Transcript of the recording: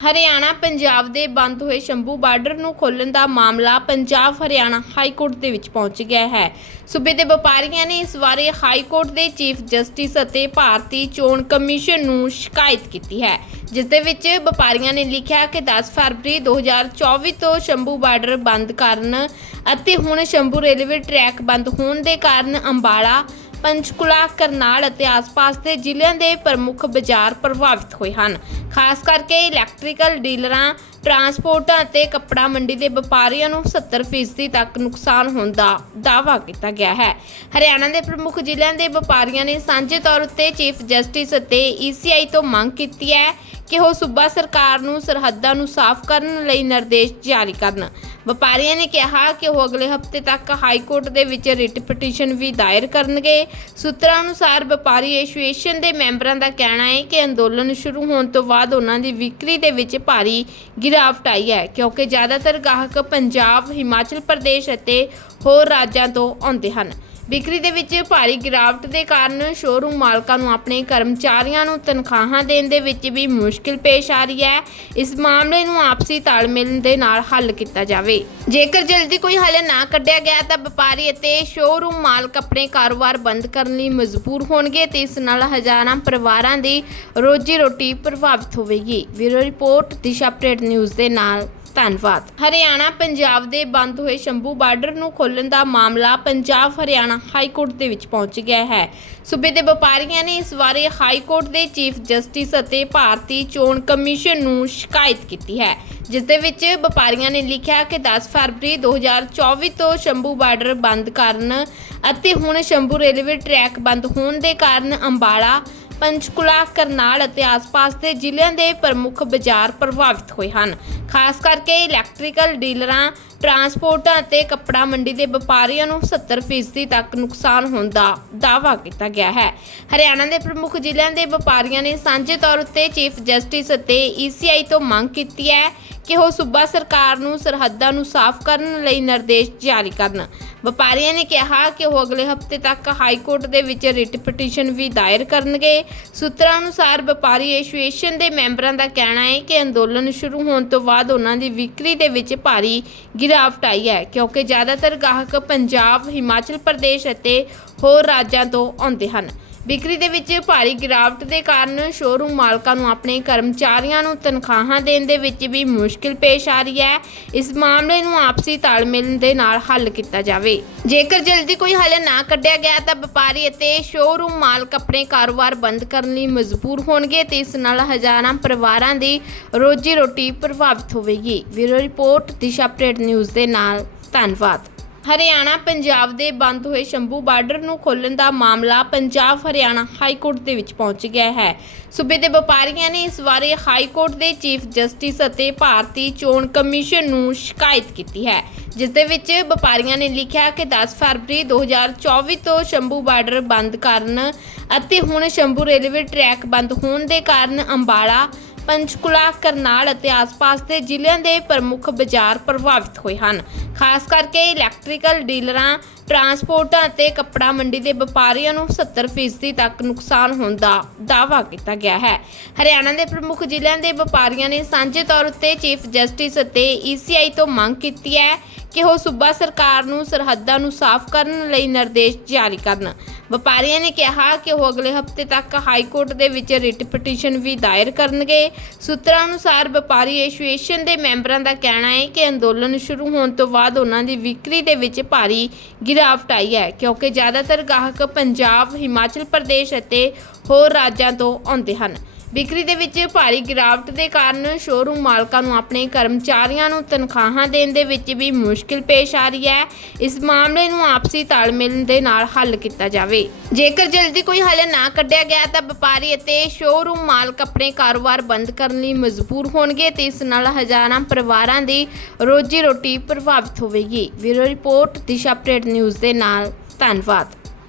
ਹਰਿਆਣਾ, ਪੰਜਾਬ ਦੇ ਬੰਦ ਹੋਏ ਸ਼ੰਭੂ ਬਾਰਡਰ ਨੂੰ ਖੋਲ੍ਹਣ ਦਾ ਮਾਮਲਾ ਪੰਜਾਬ, ਹਰਿਆਣਾ ਹਾਈ ਕੋਰਟ ਦੇ ਵਿੱਚ ਪਹੁੰਚ ਗਿਆ ਹੈ। ਸੂਬੇ ਦੇ ਵਪਾਰੀਆਂ ਨੇ ਇਸ ਬਾਰੇ ਹਾਈ ਕੋਰਟ ਦੇ ਚੀਫ ਜਸਟਿਸ ਅਤੇ ਭਾਰਤੀ ਚੋਣ ਕਮਿਸ਼ਨ ਨੂੰ ਸ਼ਿਕਾਇਤ ਕੀਤੀ ਹੈ, ਜਿਸ ਦੇ ਵਿੱਚ ਵਪਾਰੀਆਂ ਨੇ ਲਿਖਿਆ ਕਿ 10 ਫਰਵਰੀ 2024 ਤੋਂ ਸ਼ੰਭੂ ਬਾਰਡਰ ਬੰਦ ਕਰਨ ਅਤੇ ਹੁਣ ਸ਼ੰਭੂ ਰੇਲਵੇ ਟਰੈਕ ਬੰਦ ਹੋਣ ਦੇ ਕਾਰਨ ਅੰਬਾਲਾ ਪੰਚਕੁਲਾ, ਕਰਨਾਲ ਅਤੇ ਆਸ-ਪਾਸ ਦੇ ਜ਼ਿਲ੍ਹਿਆਂ ਦੇ ਪ੍ਰਮੁੱਖ ਬਾਜ਼ਾਰ ਪ੍ਰਭਾਵਿਤ ਹੋਏ ਹਨ। ਖਾਸ ਕਰਕੇ ਇਲੈਕਟ੍ਰੀਕਲ ਡੀਲਰਾਂ, ਟਰਾਂਸਪੋਰਟਾਂ ਅਤੇ ਕੱਪੜਾ ਮੰਡੀ ਦੇ ਵਪਾਰੀਆਂ ਨੂੰ 70% ਤੱਕ ਨੁਕਸਾਨ ਹੋਣ ਦਾ ਦਾਅਵਾ ਕੀਤਾ ਗਿਆ ਹੈ। ਹਰਿਆਣਾ ਦੇ ਪ੍ਰਮੁੱਖ ਜ਼ਿਲ੍ਹਿਆਂ ਦੇ ਵਪਾਰੀਆਂ ਨੇ ਸਾਂਝੇ ਤੌਰ ਉੱਤੇ ਚੀਫ ਜਸਟਿਸ ਅਤੇ ਈਸੀਆਈ ਤੋਂ ਮੰਗ ਕੀਤੀ ਹੈ ਕਿ ਉਹ ਸੂਬਾ ਸਰਕਾਰ ਨੂੰ ਸਰਹੱਦਾਂ ਨੂੰ ਸਾਫ਼ ਕਰਨ ਲਈ ਨਿਰਦੇਸ਼ ਜਾਰੀ ਕਰਨ। ਵਪਾਰੀਆਂ ਨੇ ਕਿਹਾ ਕਿ ਉਹ ਅਗਲੇ ਹਫ਼ਤੇ ਤੱਕ ਹਾਈ ਕੋਰਟ ਦੇ ਵਿੱਚ ਰਿਟ ਪਟੀਸ਼ਨ ਵੀ ਦਾਇਰ ਕਰਨਗੇ। ਸੂਤਰਾਂ ਅਨੁਸਾਰ ਵਪਾਰੀ ਐਸੋਸੀਏਸ਼ਨ ਦੇ ਮੈਂਬਰਾਂ ਦਾ ਕਹਿਣਾ ਹੈ ਕਿ ਅੰਦੋਲਨ ਸ਼ੁਰੂ ਹੋਣ ਤੋਂ ਬਾਅਦ ਉਹਨਾਂ ਦੀ ਵਿਕਰੀ ਦੇ ਵਿੱਚ ਭਾਰੀ ਗਿਰਾਵਟ ਆਈ ਹੈ, ਕਿਉਂਕਿ ਜ਼ਿਆਦਾਤਰ ਗਾਹਕ ਪੰਜਾਬ, ਹਿਮਾਚਲ ਪ੍ਰਦੇਸ਼ ਅਤੇ ਹੋਰ ਰਾਜਾਂ ਤੋਂ ਆਉਂਦੇ ਹਨ। ਵਿਕਰੀ ਦੇ ਵਿੱਚ ਭਾਰੀ ਗਿਰਾਵਟ ਦੇ ਕਾਰਨ ਸ਼ੋਰੂਮ ਮਾਲਕਾਂ ਨੂੰ ਆਪਣੇ ਕਰਮਚਾਰੀਆਂ ਨੂੰ ਤਨਖਾਹਾਂ ਦੇਣ ਦੇ ਵਿੱਚ ਵੀ ਮੁਸ਼ਕਿਲ ਪੇਸ਼ ਆ ਰਹੀ ਹੈ। ਇਸ ਮਾਮਲੇ ਨੂੰ ਆਪਸੀ ਤਾਲਮੇਲ ਦੇ ਨਾਲ ਹੱਲ ਕੀਤਾ ਜਾਵੇ। ਜੇਕਰ ਜਲਦੀ ਕੋਈ ਹੱਲ ਨਾ ਕੱਢਿਆ ਗਿਆ ਤਾਂ ਵਪਾਰੀ ਅਤੇ ਸ਼ੋਰੂਮ ਮਾਲਕ ਆਪਣੇ ਕਾਰੋਬਾਰ ਬੰਦ ਕਰਨ ਲਈ ਮਜਬੂਰ ਹੋਣਗੇ ਤੇ ਇਸ ਨਾਲ ਹਜ਼ਾਰਾਂ ਪਰਿਵਾਰਾਂ ਦੀ ਰੋਜੀ ਰੋਟੀ ਪ੍ਰਭਾਵਿਤ ਹੋਵੇਗੀ। Bureau report Disha update news ਦੇ ਨਾਲ। ਧੰਨਵਾਦ। ਹਰਿਆਣਾ, ਪੰਜਾਬ ਦੇ ਬੰਦ ਹੋਏ ਸ਼ੰਭੂ ਬਾਰਡਰ ਨੂੰ ਖੋਲ੍ਹਣ ਦਾ ਮਾਮਲਾ ਪੰਜਾਬ, ਹਰਿਆਣਾ ਹਾਈ ਕੋਰਟ ਦੇ ਵਿੱਚ ਪਹੁੰਚ ਗਿਆ ਹੈ। ਸੂਬੇ ਦੇ ਵਪਾਰੀਆਂ ਨੇ ਇਸ ਬਾਰੇ ਹਾਈ ਕੋਰਟ ਦੇ ਚੀਫ ਜਸਟਿਸ ਅਤੇ ਭਾਰਤੀ ਚੋਣ ਕਮਿਸ਼ਨ ਨੂੰ ਸ਼ਿਕਾਇਤ ਕੀਤੀ ਹੈ, ਜਿਸ ਦੇ ਵਿੱਚ ਵਪਾਰੀਆਂ ਨੇ ਲਿਖਿਆ ਕਿ 10 ਫਰਵਰੀ 2024 ਤੋਂ ਸ਼ੰਭੂ ਬਾਰਡਰ ਬੰਦ ਕਰਨ ਅਤੇ ਹੁਣ ਸ਼ੰਭੂ ਰੇਲਵੇ ਟਰੈਕ ਬੰਦ ਹੋਣ ਦੇ ਕਾਰਨ ਅੰਬਾਲਾ ਪੰਚਕੁਲਾ, ਕਰਨਾਲ ਅਤੇ ਆਸ-ਪਾਸ ਦੇ ਜ਼ਿਲ੍ਹਿਆਂ ਦੇ ਪ੍ਰਮੁੱਖ ਬਾਜ਼ਾਰ ਪ੍ਰਭਾਵਿਤ ਹੋਏ ਹਨ। ਖਾਸ ਕਰਕੇ ਇਲੈਕਟ੍ਰੀਕਲ ਡੀਲਰਾਂ, ਟਰਾਂਸਪੋਰਟਾਂ ਅਤੇ ਕੱਪੜਾ ਮੰਡੀ ਦੇ ਵਪਾਰੀਆਂ ਨੂੰ 70% ਤੱਕ ਨੁਕਸਾਨ ਹੋਣ ਦਾ ਦਾਅਵਾ ਕੀਤਾ ਗਿਆ ਹੈ। ਹਰਿਆਣਾ ਦੇ ਪ੍ਰਮੁੱਖ ਜ਼ਿਲ੍ਹਿਆਂ ਦੇ ਵਪਾਰੀਆਂ ਨੇ ਸਾਂਝੇ ਤੌਰ ਉੱਤੇ ਚੀਫ ਜਸਟਿਸ ਅਤੇ ਈਸੀਆਈ ਤੋਂ ਮੰਗ ਕੀਤੀ ਹੈ ਕਿ ਉਹ ਸੂਬਾ ਸਰਕਾਰ ਨੂੰ ਸਰਹੱਦਾਂ ਨੂੰ ਸਾਫ਼ ਕਰਨ ਲਈ ਨਿਰਦੇਸ਼ ਜਾਰੀ ਕਰਨ। ਵਪਾਰੀਆਂ ਨੇ ਕਿਹਾ ਕਿ ਉਹ ਅਗਲੇ ਹਫ਼ਤੇ ਤੱਕ ਹਾਈ ਕੋਰਟ ਦੇ ਵਿੱਚ ਰਿਟ ਪਟੀਸ਼ਨ ਵੀ ਦਾਇਰ ਕਰਨਗੇ। ਸੂਤਰਾਂ ਅਨੁਸਾਰ ਵਪਾਰੀ ਐਸੋਸੀਏਸ਼ਨ ਦੇ ਮੈਂਬਰਾਂ ਦਾ ਕਹਿਣਾ ਹੈ ਕਿ ਅੰਦੋਲਨ ਸ਼ੁਰੂ ਹੋਣ ਤੋਂ ਬਾਅਦ ਉਹਨਾਂ ਦੀ ਵਿਕਰੀ ਦੇ ਵਿੱਚ ਭਾਰੀ ਗਿਰਾਵਟ ਆਈ ਹੈ, ਕਿਉਂਕਿ ਜ਼ਿਆਦਾਤਰ ਗਾਹਕ ਪੰਜਾਬ, ਹਿਮਾਚਲ ਪ੍ਰਦੇਸ਼ ਅਤੇ ਹੋਰ ਰਾਜਾਂ ਤੋਂ ਆਉਂਦੇ ਹਨ। ਵਿਕਰੀ ਦੇ ਵਿੱਚ ਭਾਰੀ ਗਿਰਾਵਟ ਦੇ ਕਾਰਨ ਸ਼ੋਰੂਮ ਮਾਲਕਾਂ ਨੂੰ ਆਪਣੇ ਕਰਮਚਾਰੀਆਂ ਨੂੰ ਤਨਖਾਹਾਂ ਦੇਣ ਦੇ ਵਿੱਚ ਵੀ ਮੁਸ਼ਕਿਲ ਪੇਸ਼ ਆ ਰਹੀ ਹੈ। ਇਸ ਮਾਮਲੇ ਨੂੰ ਆਪਸੀ ਤਾਲਮੇਲ ਦੇ ਨਾਲ ਹੱਲ ਕੀਤਾ ਜਾਵੇ। ਜੇਕਰ ਜਲਦੀ ਕੋਈ ਹੱਲ ਨਾ ਕੱਢਿਆ ਗਿਆ ਤਾਂ ਵਪਾਰੀ ਅਤੇ ਸ਼ੋਰੂਮ ਮਾਲਕ ਆਪਣੇ ਕਾਰੋਬਾਰ ਬੰਦ ਕਰਨ ਲਈ ਮਜਬੂਰ ਹੋਣਗੇ ਤੇ ਇਸ ਨਾਲ ਹਜ਼ਾਰਾਂ ਪਰਿਵਾਰਾਂ ਦੀ ਰੋਜੀ ਰੋਟੀ ਪ੍ਰਭਾਵਿਤ ਹੋਵੇਗੀ। ਵੀਰੋ ਰਿਪੋਰਟ, ਦਿਸ਼ਾ ਅਪਡੇਟ ਨਿਊਜ਼ ਦੇ ਨਾਲ। ਧੰਨਵਾਦ। ਹਰਿਆਣਾ, ਪੰਜਾਬ ਦੇ ਬੰਦ ਹੋਏ ਸ਼ੰਭੂ ਬਾਰਡਰ ਨੂੰ ਖੋਲ੍ਹਣ ਦਾ ਮਾਮਲਾ ਪੰਜਾਬ ਹਰਿਆਣਾ ਹਾਈ ਕੋਰਟ ਦੇ ਵਿੱਚ ਪਹੁੰਚ ਗਿਆ ਹੈ। ਸੂਬੇ ਦੇ ਵਪਾਰੀਆਂ ਨੇ ਇਸ ਬਾਰੇ ਹਾਈ ਕੋਰਟ ਦੇ ਚੀਫ ਜਸਟਿਸ ਅਤੇ ਭਾਰਤੀ ਚੋਣ ਕਮਿਸ਼ਨ ਨੂੰ ਸ਼ਿਕਾਇਤ ਕੀਤੀ ਹੈ, ਜਿਸ ਦੇ ਵਿੱਚ ਵਪਾਰੀਆਂ ਨੇ ਲਿਖਿਆ ਕਿ 10 ਫਰਵਰੀ 2024 ਤੋਂ ਸ਼ੰਭੂ ਬਾਰਡਰ ਬੰਦ ਕਰਨ ਅਤੇ ਹੁਣ ਸ਼ੰਭੂ ਰੇਲਵੇ ਟਰੈਕ ਬੰਦ ਹੋਣ ਦੇ ਕਾਰਨ ਅੰਬਾਲਾ ਪੰਚਕੁਲਾ, ਕਰਨਾਲ ਅਤੇ ਆਸ-ਪਾਸ ਦੇ ਜ਼ਿਲ੍ਹਿਆਂ ਦੇ ਪ੍ਰਮੁੱਖ ਬਾਜ਼ਾਰ ਪ੍ਰਭਾਵਿਤ ਹੋਏ ਹਨ। ਖਾਸ ਕਰਕੇ ਇਲੈਕਟ੍ਰੀਕਲ ਡੀਲਰਾਂ, ਟਰਾਂਸਪੋਰਟਾਂ ਅਤੇ ਕੱਪੜਾ ਮੰਡੀ ਦੇ ਵਪਾਰੀਆਂ ਨੂੰ 70% ਤੱਕ ਨੁਕਸਾਨ ਹੋਣ ਦਾ ਦਾਅਵਾ ਕੀਤਾ ਗਿਆ ਹੈ। ਹਰਿਆਣਾ ਦੇ ਪ੍ਰਮੁੱਖ ਜ਼ਿਲ੍ਹਿਆਂ ਦੇ ਵਪਾਰੀਆਂ ਨੇ ਸਾਂਝੇ ਤੌਰ ਉੱਤੇ ਚੀਫ ਜਸਟਿਸ ਅਤੇ ਈਸੀਆਈ ਤੋਂ ਮੰਗ ਕੀਤੀ ਹੈ ਕਿ ਉਹ ਸੂਬਾ ਸਰਕਾਰ ਨੂੰ ਸਰਹੱਦਾਂ ਨੂੰ ਸਾਫ਼ ਕਰਨ ਲਈ ਨਿਰਦੇਸ਼ ਜਾਰੀ ਕਰਨ। ਵਪਾਰੀਆਂ ਨੇ ਕਿਹਾ ਕਿ ਉਹ ਅਗਲੇ ਹਫ਼ਤੇ ਤੱਕ ਹਾਈ ਕੋਰਟ ਦੇ ਵਿੱਚ ਰਿਟ ਪਟੀਸ਼ਨ ਵੀ ਦਾਇਰ ਕਰਨਗੇ। ਸੂਤਰਾਂ ਅਨੁਸਾਰ ਵਪਾਰੀ ਐਸੋਸੀਏਸ਼ਨ ਦੇ ਮੈਂਬਰਾਂ ਦਾ ਕਹਿਣਾ ਹੈ ਕਿ ਅੰਦੋਲਨ ਸ਼ੁਰੂ ਹੋਣ ਤੋਂ ਬਾਅਦ ਉਹਨਾਂ ਦੀ ਵਿਕਰੀ ਦੇ ਵਿੱਚ ਭਾਰੀ ਗਿਰਾਵਟ ਆਈ ਹੈ, ਕਿਉਂਕਿ ਜ਼ਿਆਦਾਤਰ ਗਾਹਕ ਪੰਜਾਬ, ਹਿਮਾਚਲ ਪ੍ਰਦੇਸ਼ ਅਤੇ ਹੋਰ ਰਾਜਾਂ ਤੋਂ ਆਉਂਦੇ ਹਨ। ਵਿਕਰੀ ਦੇ ਵਿੱਚ ਭਾਰੀ ਗਿਰਾਵਟ ਦੇ ਕਾਰਨ ਸ਼ੋਰੂਮ ਮਾਲਕਾਂ ਨੂੰ ਆਪਣੇ ਕਰਮਚਾਰੀਆਂ ਨੂੰ ਤਨਖਾਹਾਂ ਦੇਣ ਦੇ ਵਿੱਚ ਵੀ ਮੁਸ਼ਕਿਲ ਪੇਸ਼ ਆ ਰਹੀ ਹੈ। ਇਸ ਮਾਮਲੇ ਨੂੰ ਆਪਸੀ ਤਾਲਮੇਲ ਦੇ ਨਾਲ ਹੱਲ ਕੀਤਾ ਜਾਵੇ। ਜੇਕਰ ਜਲਦੀ ਕੋਈ ਹੱਲ ਨਾ ਕੱਢਿਆ ਗਿਆ ਤਾਂ ਵਪਾਰੀ ਅਤੇ ਸ਼ੋਰੂਮ ਮਾਲਕ ਆਪਣੇ ਕਾਰੋਬਾਰ ਬੰਦ ਕਰਨ ਲਈ ਮਜਬੂਰ ਹੋਣਗੇ ਤੇ ਇਸ ਨਾਲ ਹਜ਼ਾਰਾਂ ਪਰਿਵਾਰਾਂ ਦੀ ਰੋਜੀ ਰੋਟੀ ਪ੍ਰਭਾਵਿਤ ਹੋਵੇਗੀ। Bureau report, Disha update news ਦੇ ਨਾਲ। ਧੰਨਵਾਦ।